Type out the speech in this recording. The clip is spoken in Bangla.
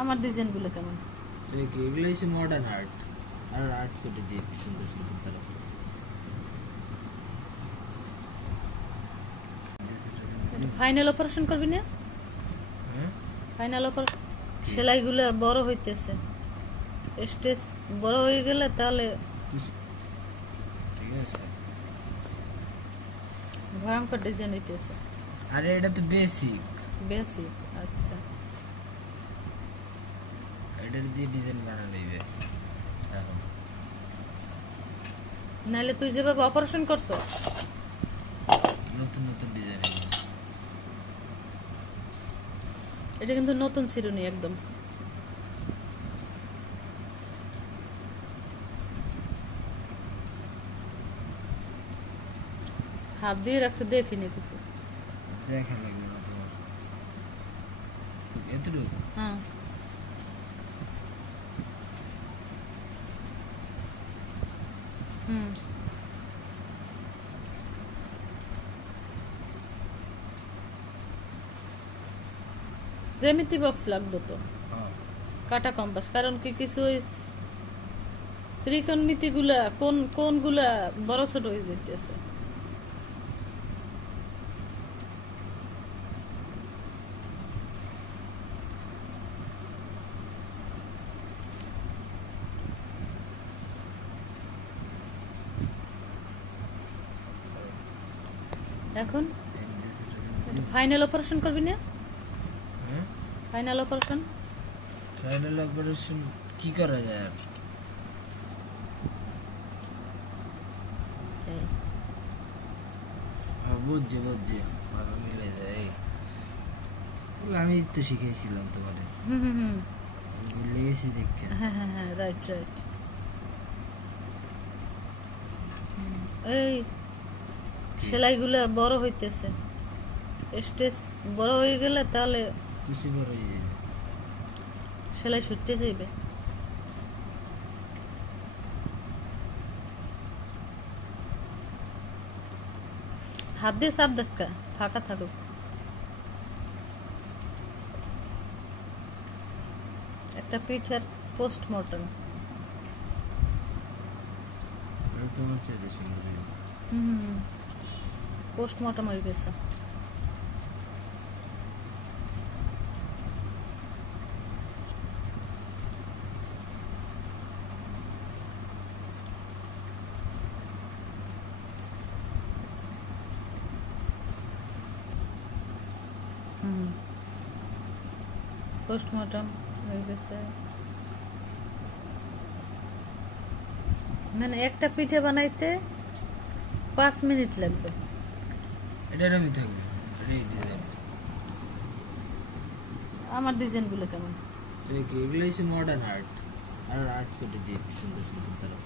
আমার ডিজাইনগুলো কেমন? এগুলো হচ্ছে মডার্ন আর্ট, আর আর্ট করে দিয়ে একটু সুন্দর সুন্দর তারা। ফাইনাল অপারেশন করবি না? হ্যাঁ, ফাইনাল অপারেশন সেলাইগুলো বড় হইতেছে, স্টেজ বড় হয়ে গেলে তাহলে ঠিক আছে। ভয়ঙ্কর ডিজাইন হইতেছে। আরে এটা তো বেসিক, বেশি আচ্ছা। এটার দিয়ে ডিজাইন বানানো হইবে এখন। নাহলে তুই যেভাবে অপারেশন করছো নতুন নতুন ডিজাইন এটা কিন্তু নতুন চিরুনি একদম। হাত দিয়ে রাখছে, দেখিনি কিছু। দেখা লাগবে না তোমার এতটুকু। হ্যাঁ হুম জ্যামিতি বক্স লাগতো তো, হ্যাঁ, কাটা কম্পাস। কারণ কি কিছু ওই ত্রিকোণমিতিগুলা কোনগুলা বড় ছোট হয়ে যেতেছে। এখন ফাইনাল অপারেশন করবি না? হ্যাঁ, ফাইনাল অপারেশন ফাইনাল অপারেশন কি করা যায় আর? বুঝছি বুঝছি, ভালো মিলে যায়। আমি তো শিখেছিলাম তোমার, হুম হুম হুম ভুলে গেছি দেখতে। হ্যাঁ হ্যাঁ হ্যাঁ রাইট রাইট। এই সেলাইগুলো বড় হইতেছে, স্টেজ বড় হয়ে গেলে তাহলে খুশি বড় হয়ে যাবে। সেলাই ছুটতে যাইবে। হাত দিয়ে চাপ দেসকা, ফাঁকা থাকুক। একটা পিঠের পোস্টমর্টম। তাহলে তোমার চাইতে সুন্দর হয়ে যাবে। হুম পোস্টমর্টম হয়ে গেছে। হুম পোস্টমর্টম হয়ে গেছে। মানে একটা পিঠে বানাইতে 5 মিনিট লাগবে। এটা এরকমই থাকবে, এটাই ডিজাইন। আমার ডিজাইনগুলো কেমন? এগুলো হচ্ছে মডার্ন আর্ট, আর আর্ট করে দিয়ে একটু সুন্দর সুন্দর তারা।